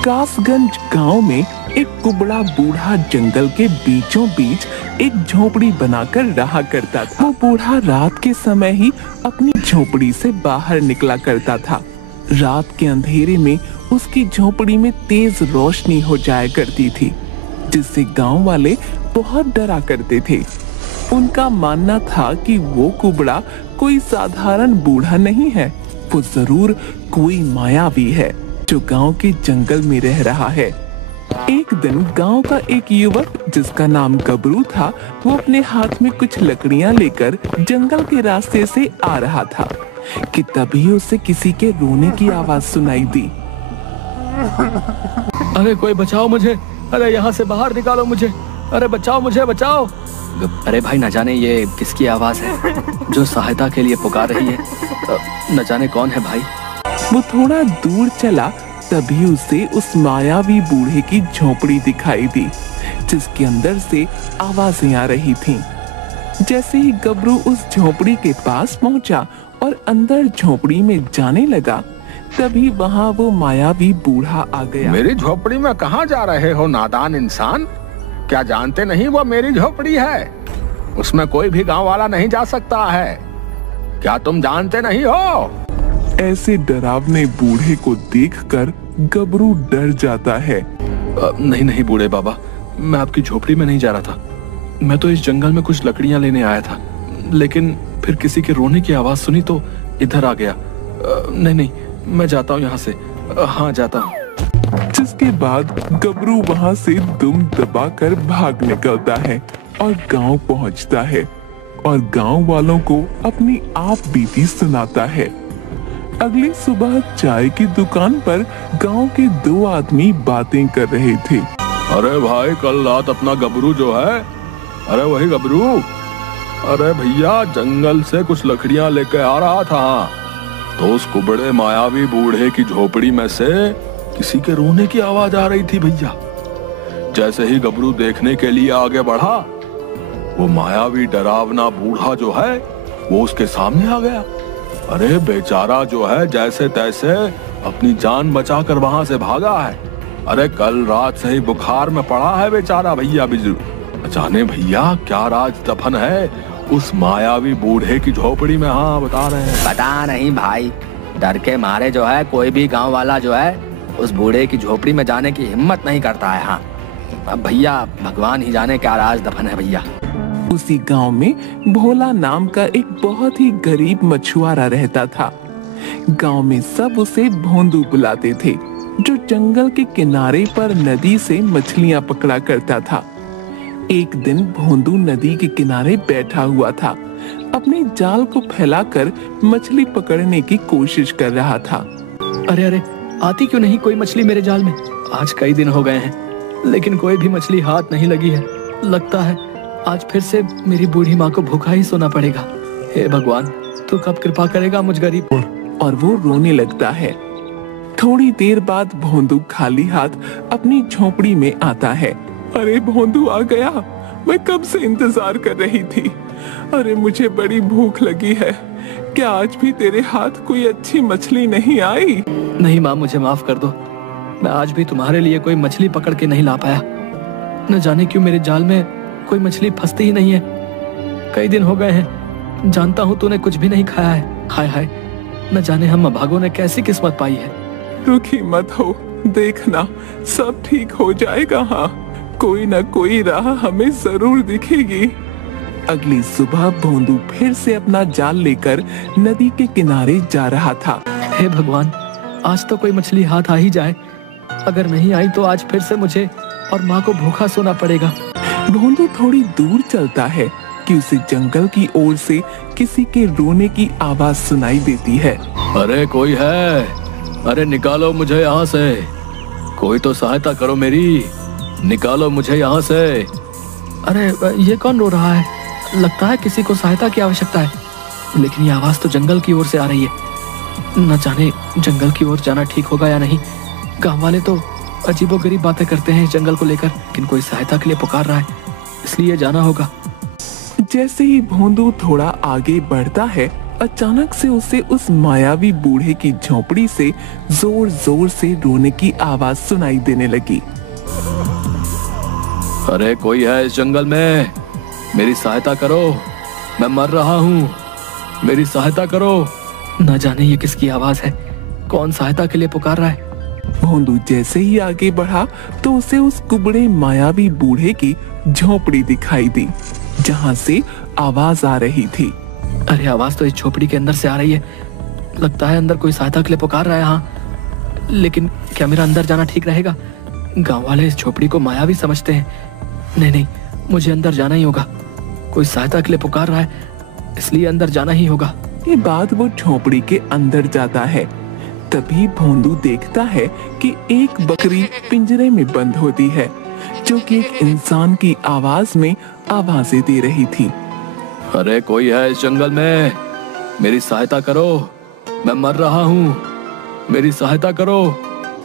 कासगंज गांव में एक कुबड़ा बूढ़ा जंगल के बीचों बीच एक झोपड़ी बनाकर रहा करता था। वो बूढ़ा रात के समय ही अपनी झोपड़ी से बाहर निकला करता था। रात के अंधेरे में उसकी झोपड़ी में तेज रोशनी हो जाया करती थी, जिससे गांव वाले बहुत डरा करते थे। उनका मानना था कि वो कुबड़ा कोई साधारण बूढ़ा नहीं है, वो जरूर कोई मायावी है जो गांव के जंगल में रह रहा है। एक दिन गांव का एक युवक जिसका नाम गबरू था, वो अपने हाथ में कुछ लकड़ियां लेकर जंगल के रास्ते से आ रहा था कि तभी उसे किसी के रोने की आवाज सुनाई दी। अरे कोई बचाओ मुझे, अरे यहाँ से बाहर निकालो मुझे, अरे बचाओ मुझे, बचाओ। अरे भाई, न जाने ये किसकी आवाज है जो सहायता के लिए पुकार रही है, न जाने कौन है भाई। वो थोड़ा दूर चला, तभी उसे उस मायावी बूढ़े की झोपड़ी दिखाई दी, जिसके अंदर से आवाजें आ रही थीं। जैसे ही गबरू उस झोपड़ी के पास पहुंचा और अंदर झोपड़ी में जाने लगा, तभी वहाँ वो मायावी बूढ़ा आ गया। मेरी झोपड़ी में कहाँ जा रहे हो नादान इंसान? क्या जानते नहीं वो मेरी झोपड़ी है, उसमें कोई भी गांव वाला नहीं जा सकता है। क्या तुम जानते नहीं हो? ऐसे डरावने बूढ़े को देखकर गबरू डर जाता है। नहीं नहीं बूढ़े बाबा, मैं आपकी झोपड़ी में नहीं जा रहा था। मैं तो इस जंगल में कुछ लकड़ियां लेने आया था, लेकिन फिर किसी के रोने की आवाज सुनी तो इधर आ गया। नहीं नहीं, मैं जाता हूँ यहाँ से। हाँ, जाता हूँ। जिसके बाद गबरू वहाँ से दुम दबाकर भाग निकलता है और गांव पहुँचता है और गांव वालों को अपनी आप बीती सुनाता है। अगली सुबह चाय की दुकान पर गांव के दो आदमी बातें कर रहे थे। अरे भाई, कल रात अपना गबरू जो है, अरे वही गबरू, अरे भैया जंगल से कुछ लकड़ियां लेके आ रहा था, तो उस कुबड़े मायावी बूढ़े की झोपड़ी में से किसी के रोने की आवाज आ रही थी भैया। जैसे ही गबरू देखने के लिए आगे बढ़ा, वो मायावी डरावना बूढ़ा जो है वो उसके सामने आ गया। अरे बेचारा जो है जैसे तैसे अपनी जान बचाकर वहां से भागा है। अरे कल रात से ही बुखार में पड़ा है बेचारा भैया बिजू। जाने भैया क्या राज दफन है उस मायावी बूढ़े की झोपड़ी में। हाँ, बता रहे हैं। पता नहीं भाई, डर के मारे जो है कोई भी गांव वाला जो है उस बूढ़े की झोपड़ी में जाने की हिम्मत नहीं करता है। हाँ, अब भैया भगवान ही जाने क्या राज दफन है भैया। उसी गांव में भोला नाम का एक बहुत ही गरीब मछुआरा रहता था। गांव में सब उसे भोंदू बुलाते थे, जो जंगल के किनारे पर नदी से मछलियां पकड़ा करता था। एक दिन भोंदू नदी के किनारे बैठा हुआ था, अपने जाल को फैलाकर मछली पकड़ने की कोशिश कर रहा था। अरे अरे, आती क्यों नहीं कोई मछली मेरे जाल में? आज कई दिन हो गए हैं, लेकिन कोई भी मछली हाथ नहीं लगी है। लगता है आज फिर से मेरी बूढ़ी माँ को भूखा ही सोना पड़ेगा। हे भगवान, तू कब कृपा करेगा मुझ गरीब पर? और वो रोने लगता है। थोड़ी देर बाद भोंदू खाली हाथ अपनी झोपड़ी में आता है। अरे भोंदू आ गया, मैं कब से इंतजार कर रही थी। अरे मुझे बड़ी भूख लगी है, क्या आज भी तेरे हाथ कोई अच्छी मछली नहीं आई? नहीं माँ, मुझे माफ कर दो, मैं आज भी तुम्हारे लिए कोई मछली पकड़ के नहीं ला पाया। न जाने क्यों मेरे जाल में कोई मछली फंसती ही नहीं है। कई दिन हो गए हैं, जानता हूँ तूने कुछ भी नहीं खाया है। हाय हाय, न जाने हम अभागों ने कैसी किस्मत पाई है। दुखी मत हो, देखना सब ठीक हो जाएगा। हाँ, कोई न कोई राह हमें जरूर दिखेगी। अगली सुबह भोंदू फिर से अपना जाल लेकर नदी के किनारे जा रहा था। हे भगवान, आज तो कोई मछली हाथ आ ही जाए। अगर नहीं आई तो आज फिर से मुझे और माँ को भूखा सोना पड़ेगा। भोंदू थोड़ी दूर चलता है कि उसे जंगल की ओर से किसी के रोने की आवाज सुनाई देती है। अरे कोई है, अरे निकालो मुझे यहाँ से, कोई तो सहायता करो मेरी, निकालो मुझे यहाँ से। अरे ये कौन रो रहा है? लगता है किसी को सहायता की आवश्यकता है, लेकिन ये आवाज तो जंगल की ओर से आ रही है। न जाने जंगल की ओर जाना ठीक होगा या नहीं। गांव वाले तो अजीबोगरीब बातें करते हैं इस जंगल को लेकर, लेकिन कोई सहायता के लिए पुकार रहा है, इसलिए जाना होगा। जैसे ही भोंदू थोड़ा आगे बढ़ता है, अचानक से उसे उस मायावी बूढ़े की झोपड़ी से जोर जोर से रोने की आवाज सुनाई देने लगी। अरे कोई है इस जंगल में, मेरी सहायता करो, मैं मर रहा हूँ, मेरी सहायता करो। न जाने ये किसकी आवाज है, कौन सहायता के लिए पुकार रहा है। भोंदू जैसे ही आगे बढ़ा तो उसे उस कुबड़े मायावी बूढ़े की झोपड़ी दिखाई दी, जहाँ से आवाज आ रही थी। अरे आवाज तो इस झोपड़ी के अंदर से आ रही है, लगता है अंदर कोई सहायता के लिए पुकार रहा है। हाँ, लेकिन क्या मेरा अंदर जाना ठीक रहेगा? गांव वाले इस झोपड़ी को मायावी समझते हैं। नहीं नहीं, मुझे अंदर जाना ही होगा, कोई सहायता के लिए पुकार रहा है, इसलिए अंदर जाना ही होगा। ये बात वो झोपड़ी के अंदर जाता है। तभी भोंदू देखता है कि एक बकरी पिंजरे में बंद होती है, जो कि एक इंसान की आवाज में आवाजें दे रही थी। अरे कोई है इस जंगल में, मेरी सहायता करो, मैं मर रहा हूँ, मेरी सहायता करो।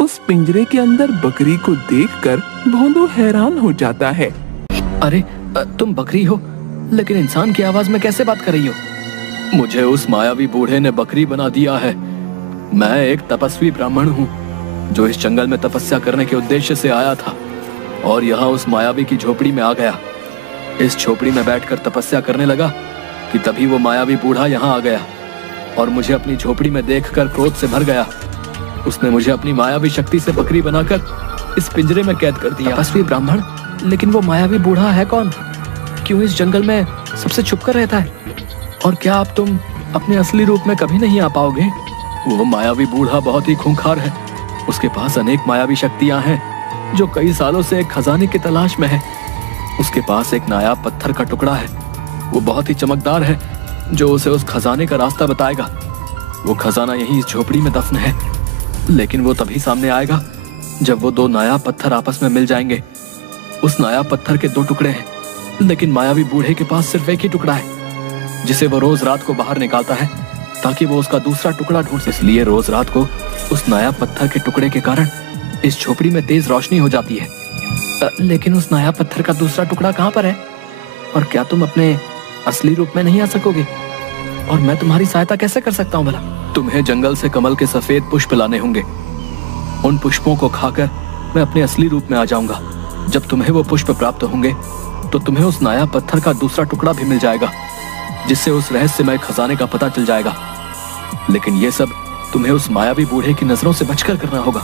उस पिंजरे के अंदर बकरी को देखकर भोंदू हैरान हो जाता है। अरे तुम बकरी हो, लेकिन इंसान की आवाज में कैसे बात कर रही हो? मुझे उस मायावी बूढ़े ने बकरी बना दिया है। मैं एक तपस्वी ब्राह्मण हूँ, जो इस जंगल में तपस्या करने के उद्देश्य से आया था और यहाँ उस मायावी की झोपड़ी में आ गया। इस झोपड़ी में बैठकर तपस्या करने लगा कि तभी वो मायावी बूढ़ा यहाँ आ गया और मुझे अपनी झोपड़ी में देखकर क्रोध से भर गया। उसने मुझे अपनी मायावी शक्ति से बकरी बनाकर इस पिंजरे में कैद कर दिया। तपस्वी ब्राह्मण, लेकिन वो मायावी बूढ़ा है कौन? क्यों इस जंगल में सबसे छुपकर रहता है? और क्या अब तुम अपने असली रूप में कभी नहीं आ पाओगे? वो मायावी बूढ़ा बहुत ही खूंखार है, उसके पास अनेक मायावी शक्तियां हैं जो कई सालों से एक खजाने की तलाश में है। उसके पास एक नायाब पत्थर का टुकड़ा है, वो बहुत ही चमकदार है, जो उसे उस खजाने का रास्ता बताएगा। वो खजाना यहीं इस झोपड़ी में दफन है, लेकिन वो तभी सामने आएगा जब वो दो नायाब पत्थर आपस में मिल जाएंगे। उस नायाब पत्थर के दो टुकड़े हैं, लेकिन मायावी बूढ़े के पास सिर्फ एक ही टुकड़ा है, जिसे वो रोज रात को बाहर निकालता है ताकि वो उसका दूसरा टुकड़ा ढूंढ सके। इसलिए रोज रात को उस नायाब पत्थर के टुकड़े के कारण इस झोपड़ी में तेज रोशनी हो जाती है। लेकिन उस नायाब पत्थर का दूसरा टुकड़ा कहाँ पर है? और क्या तुम अपने असली रूप में नहीं आ सकोगे? और मैं तुम्हारी सहायता कैसे कर सकता हूँ भला? तुम्हें जंगल से कमल के सफेद पुष्प लाने होंगे। उन पुष्पों को खाकर मैं अपने असली रूप में आ जाऊंगा। जब तुम्हें वो पुष्प प्राप्त होंगे तो तुम्हें उस नायाब पत्थर का दूसरा टुकड़ा भी मिल जाएगा, जिससे उस रहस्यमय खजाने का पता चल जाएगा। लेकिन ये सब तुम्हें उस मायावी बूढ़े की नजरों से बचकर करना होगा।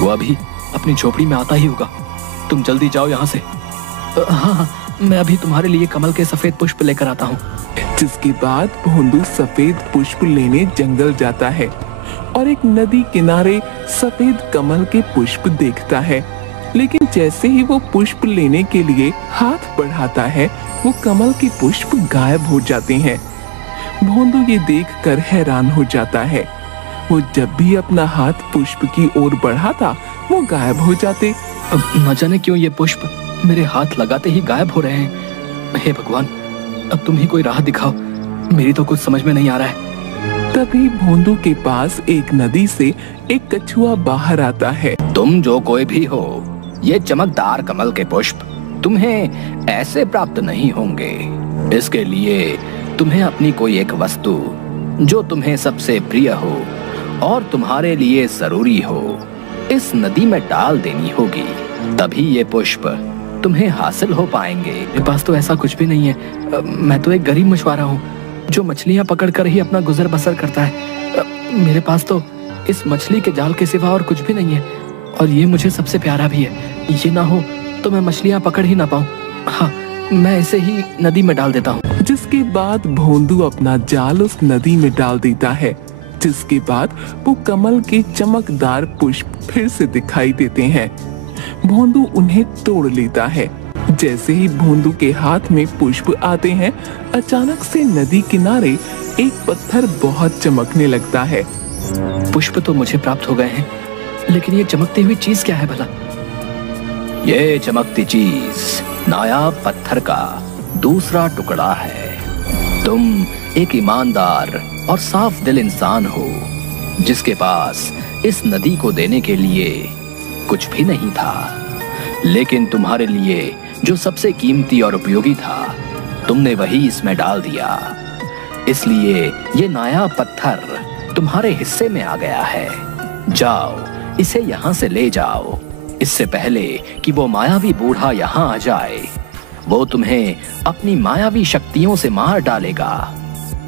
वो अभी अपनी झोपड़ी में आता ही होगा। तुम जल्दी जाओ यहाँ से। हाँ, मैं अभी तुम्हारे लिए कमल के सफेद पुष्प लेकर आता हूँ। जिसके बाद भोंदू सफेद पुष्प लेने जंगल जाता है और एक नदी किनारे सफेद कमल के पुष्प देखता है। लेकिन जैसे ही वो पुष्प लेने के लिए हाथ बढ़ाता है, वो कमल के पुष्प गायब हो जाते हैं। भोंदू ये देखकर हैरान हो जाता है। वो जब भी अपना हाथ पुष्प की ओर बढ़ाता, वो गायब हो जाते। अब न जाने क्यों ये पुष्प मेरे हाथ लगाते ही गायब हो रहे हैं। हे भगवान, अब तुम ही कोई राह दिखाओ, मेरी तो कुछ समझ में नहीं आ रहा है। तभी भोंदू के पास एक नदी से एक कछुआ बाहर आता है। तुम जो कोई भी हो, ये चमकदार कमल के पुष्प तुम्हें ऐसे प्राप्त नहीं होंगे। इसके लिए तुम्हें अपनी कोई एक वस्तु जो तुम्हें सबसे प्रिय हो और तुम्हारे लिए जरूरी हो, इस नदी में डाल देनी होगी, तभी ये पुष्प तुम्हें हासिल हो पाएंगे। मेरे पास तो ऐसा कुछ भी नहीं है। मैं तो एक गरीब मछुआरा हूँ जो मछलियाँ पकड़कर ही अपना गुजर बसर करता है। मेरे पास तो इस मछली के जाल के सिवा और कुछ भी नहीं है, और ये मुझे सबसे प्यारा भी है। ये ना हो तो मैं मछलियाँ पकड़ ही ना पाऊँ। हाँ, मैं इसे ही नदी में डाल देता हूँ। जिसके बाद भोंदू अपना जाल उस नदी में डाल देता है। जिसके बाद वो कमल के चमकदार पुष्प फिर से दिखाई देते हैं। भोंदू उन्हें तोड़ लेता है। जैसे ही भोंदू के हाथ में पुष्प आते हैं, अचानक से नदी किनारे एक पत्थर बहुत चमकने लगता है। पुष्प तो मुझे प्राप्त हो गए हैं, लेकिन ये चमकती हुई चीज क्या है भला? ये चमकती चीज नायाब पत्थर का दूसरा टुकड़ा है। तुम एक ईमानदार और साफ दिल इंसान हो, जिसके पास इस नदी को देने के लिए कुछ भी नहीं था, लेकिन तुम्हारे लिए जो सबसे कीमती और उपयोगी था, तुमने वही इसमें डाल दिया। इसलिए ये नायाब पत्थर तुम्हारे हिस्से में आ गया है। जाओ, इसे यहाँ से ले जाओ, इससे पहले कि वो मायावी बूढ़ा यहाँ आ जाए। वो तुम्हें अपनी मायावी शक्तियों से मार डालेगा।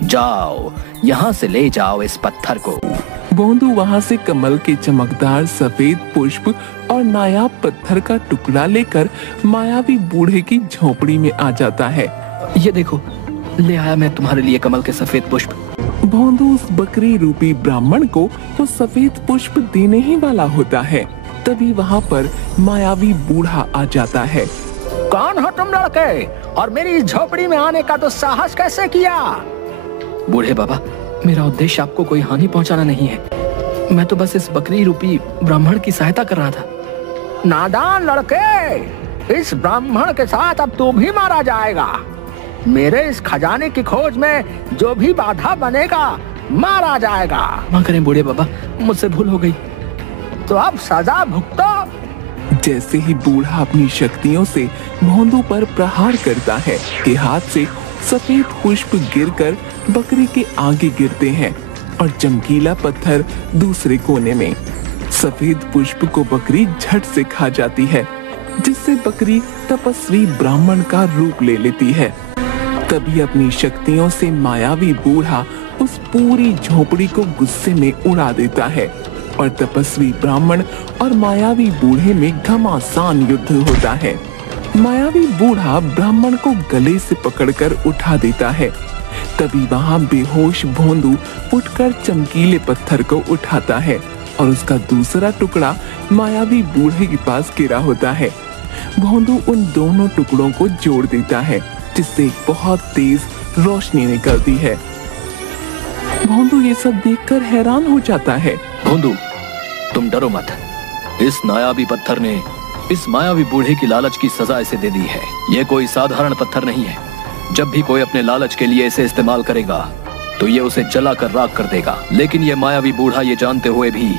जाओ, यहाँ से ले जाओ इस पत्थर को। भोंदू वहाँ से कमल के चमकदार सफेद पुष्प और नायाब पत्थर का टुकड़ा लेकर मायावी बूढ़े की झोपड़ी में आ जाता है। ये देखो, ले आया मैं तुम्हारे लिए कमल के सफेद पुष्प। भोंदू उस बकरी रूपी ब्राह्मण को तो सफेद पुष्प देने ही वाला होता है, तभी वहाँ पर मायावी बूढ़ा आ जाता है। कौन हो तुम लड़के, और मेरी झोपड़ी में आने का तो साहस कैसे किया? बूढ़े बाबा, मेरा उद्देश्य आपको कोई हानि पहुंचाना नहीं है। मैं तो बस इस बकरी रूपी ब्राह्मण की सहायता कर रहा था। नादान लड़के, इस ब्राह्मण के साथ अब तू भी मारा जाएगा। मेरे इस खजाने की खोज में जो भी बाधा बनेगा मारा जाएगा। मां करें बूढ़े बाबा, मुझसे भूल हो गई। तो अब सजा भुगतो। जैसे ही बूढ़ा अपनी शक्तियों से भोंदू पर प्रहार करता है, के हाथ से सफेद पुष्प गिरकर बकरी के आगे गिरते हैं और चमकीला पत्थर दूसरे कोने में। सफेद पुष्प को बकरी झट से खा जाती है, जिससे बकरी तपस्वी ब्राह्मण का रूप ले लेती है। तभी अपनी शक्तियों से मायावी बूढ़ा उस पूरी झोपड़ी को गुस्से में उड़ा देता है और तपस्वी ब्राह्मण और मायावी बूढ़े में घमासान युद्ध होता है। मायावी बूढ़ा ब्राह्मण को गले से पकड़कर उठा देता है। तभी वहाँ बेहोश भोंदू उठकर चमकीले पत्थर को उठाता है और उसका दूसरा टुकड़ा मायावी बूढ़े के पास गिरा होता है। भोंदू उन दोनों टुकड़ों को जोड़ देता है, जिससे एक बहुत तेज रोशनी निकलती है। भोंदू ये सब देखकर हैरान हो जाता है। भोंदू, तुम डरो मत। इस नायाबी पत्थर ने इस मायावी बूढ़े की लालच की सजा इसे दे दी है। ये कोई साधारण पत्थर नहीं है। जब भी कोई अपने लालच के लिए इसे इस्तेमाल करेगा तो ये उसे जला कर राख कर देगा। लेकिन ये मायावी बूढ़ा ये जानते हुए भी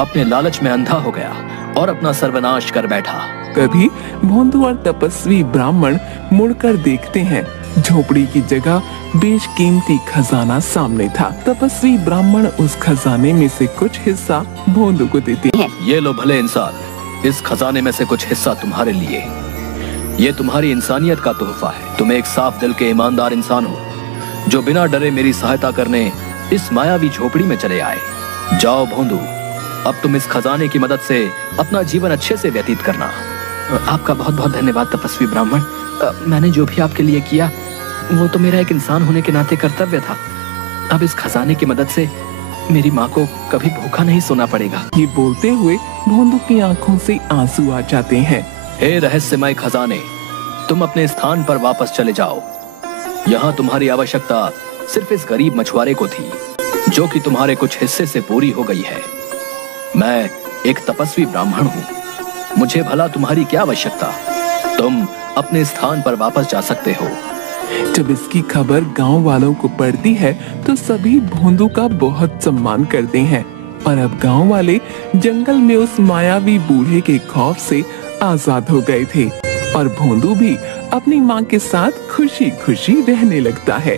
अपने लालच में अंधा हो गया और अपना सर्वनाश कर बैठा। तभी भोंदू और तपस्वी ब्राह्मण मुड़कर देखते हैं। झोपड़ी की जगह बेशकीमती खजाना सामने था। तपस्वी ब्राह्मण उस खजाने में से कुछ हिस्सा भोंदू को देते हैं। ये लो भले इंसान, इस खजाने में से कुछ हिस्सा तुम्हारे लिए। ये तुम्हारी इंसानियत का तोहफा है। तुम एक साफ दिल के ईमानदार इंसान हो, जो बिना डरे मेरी सहायता करने इस मायावी झोपड़ी में चले आए। जाओ भोंदू, अब तुम इस खजाने की मदद से अपना जीवन अच्छे से व्यतीत करना। आपका बहुत बहुत धन्यवाद तपस्वी ब्राह्मण। मैंने जो भी आपके लिए किया वो तो मेरा एक इंसान होने के नाते कर्तव्य था। अब इस खजाने की मदद से मेरी माँ को कभी भूखा नहीं सोना पड़ेगा। ये बोलते हुए भोंदू की आंखों से आंसू आ जाते हैं। हे रहस्यमय खजाने, तुम अपने स्थान पर वापस चले जाओ। यहाँ तुम्हारी आवश्यकता सिर्फ इस गरीब मछुआरे को थी, जो कि तुम्हारे कुछ हिस्से से पूरी हो गई है। मैं एक तपस्वी ब्राह्मण हूँ, मुझे भला तुम्हारी क्या आवश्यकता। तुम अपने स्थान पर वापस जा सकते हो। जब इसकी खबर गांव वालों को पड़ती है तो सभी भोंदू का बहुत सम्मान करते हैं और अब गांव वाले जंगल में उस मायावी बूढ़े के खौफ से आजाद हो गए थे और भोंदू भी अपनी माँ के साथ खुशी खुशी रहने लगता है।